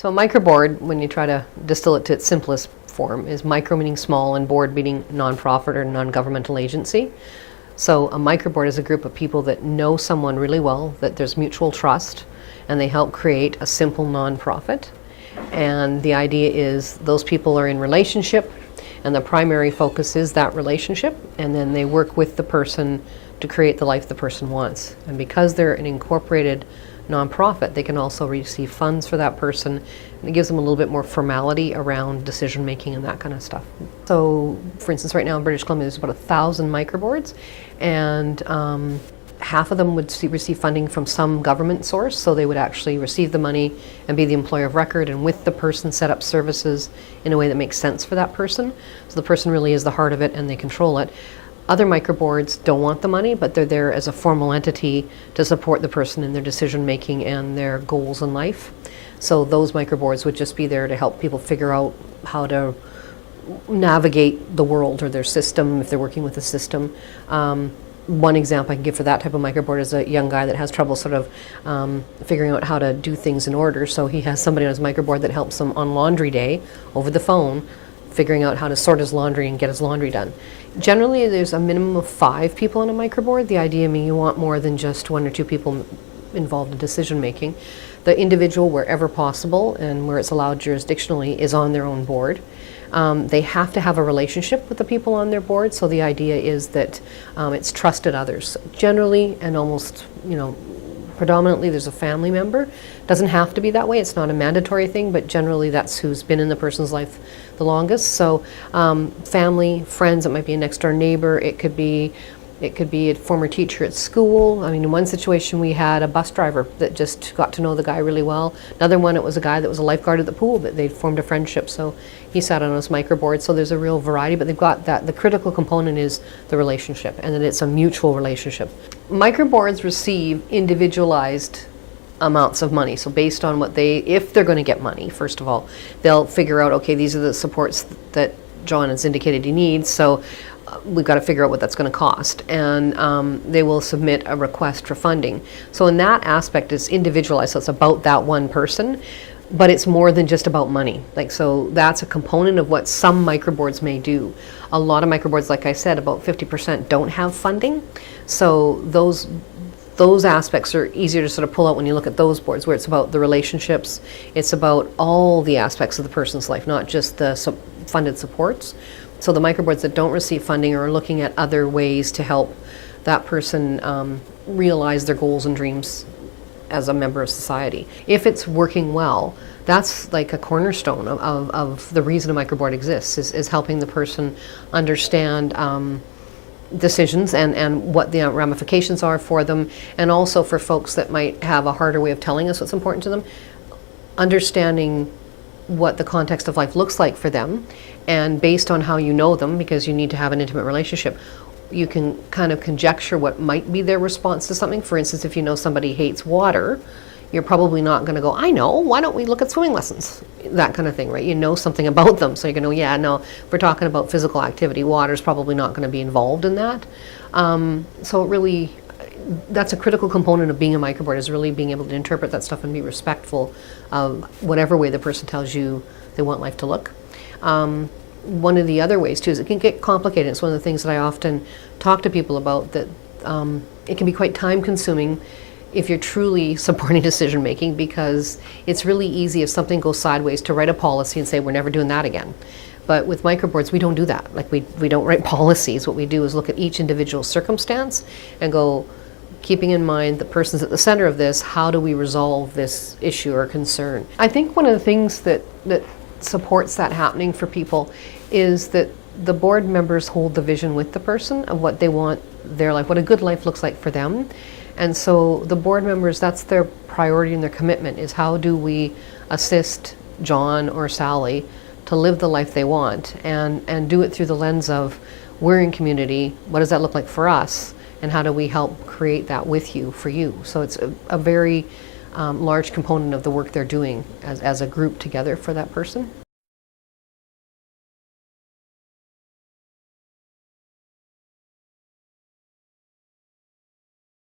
So a microboard, when you try to distill it to its simplest form, is micro meaning small and board meaning nonprofit or non-governmental agency. So a microboard is a group of people that know someone really well, that there's mutual trust, and they help create a simple nonprofit. And the idea is those people are in relationship, and the primary focus is that relationship, and then they work with the person to create the life the person wants. And because they're an incorporated nonprofit, they can also receive funds for that person, and it gives them a little bit more formality around decision making and that kind of stuff. So, for instance, right now in British Columbia, there's about 1,000 microboards, and half of them would receive funding from some government source, so they would actually receive the money and be the employer of record, and with the person set up services in a way that makes sense for that person. So the person really is the heart of it and they control it. Other microboards don't want the money, but they're there as a formal entity to support the person in their decision making and their goals in life. So those microboards would just be there to help people figure out how to navigate the world or their system if they're working with a system. One example I can give for that type of microboard is a young guy that has trouble sort of figuring out how to do things in order. So he has somebody on his microboard that helps him on laundry day over the phone, figuring out how to sort his laundry and get his laundry done. Generally, there's a minimum of 5 people on a microboard. The idea being you want more than just 1 or 2 people involved in decision making. The individual, wherever possible and where it's allowed jurisdictionally, is on their own board. They have to have a relationship with the people on their board, so the idea is that it's trusted others. Generally, and almost, predominantly, there's a family member. Doesn't have to be that way, it's not a mandatory thing, but generally that's who's been in the person's life the longest. So family, friends, it might be a next door neighbor, it could be a former teacher at school. I mean, in one situation we had a bus driver that just got to know the guy really well. Another one, it was a guy that was a lifeguard at the pool that they'd formed a friendship, so he sat on his microboard. So there's a real variety, but they've got that. The critical component is the relationship, and that it's a mutual relationship. Microboards receive individualized amounts of money. So based on if they're going to get money, first of all, they'll figure out, okay, these are the supports that John has indicated he needs, so we've got to figure out what that's going to cost, and they will submit a request for funding. So in that aspect, it's individualized, so it's about that one person, but it's more than just about money. So that's a component of what some microboards may do. A lot of microboards, like I said, about 50% don't have funding, so those aspects are easier to sort of pull out when you look at those boards, where it's about the relationships, it's about all the aspects of the person's life, not just the funded supports. So the microboards that don't receive funding are looking at other ways to help that person realize their goals and dreams as a member of society. If it's working well, that's like a cornerstone of the reason a microboard exists, is helping the person understand decisions and what the ramifications are for them, and also for folks that might have a harder way of telling us what's important to them, understanding what the context of life looks like for them, and based on how you know them, because you need to have an intimate relationship, you can kind of conjecture what might be their response to something. For instance, if you know somebody hates water, you're probably not going to go, I know, why don't we look at swimming lessons? That kind of thing, right? You know something about them, so you're going to go, yeah, no, if we're talking about physical activity, water's probably not going to be involved in that. So it really, that's a critical component of being a microboard, is really being able to interpret that stuff and be respectful of whatever way the person tells you they want life to look. One of the other ways too is it can get complicated. It's one of the things that I often talk to people about, that it can be quite time consuming if you're truly supporting decision making, because it's really easy if something goes sideways to write a policy and say we're never doing that again. But with microboards, we don't do that. We don't write policies. What we do is look at each individual circumstance and go, keeping in mind the person's at the center of this, how do we resolve this issue or concern? I think one of the things that supports that happening for people is that the board members hold the vision with the person of what they want their life, what a good life looks like for them. And so the board members, that's their priority and their commitment, is how do we assist John or Sally to live the life they want, and do it through the lens of, we're in community, what does that look like for us, and how do we help create that with you, for you. So it's a very large component of the work they're doing as a group together for that person.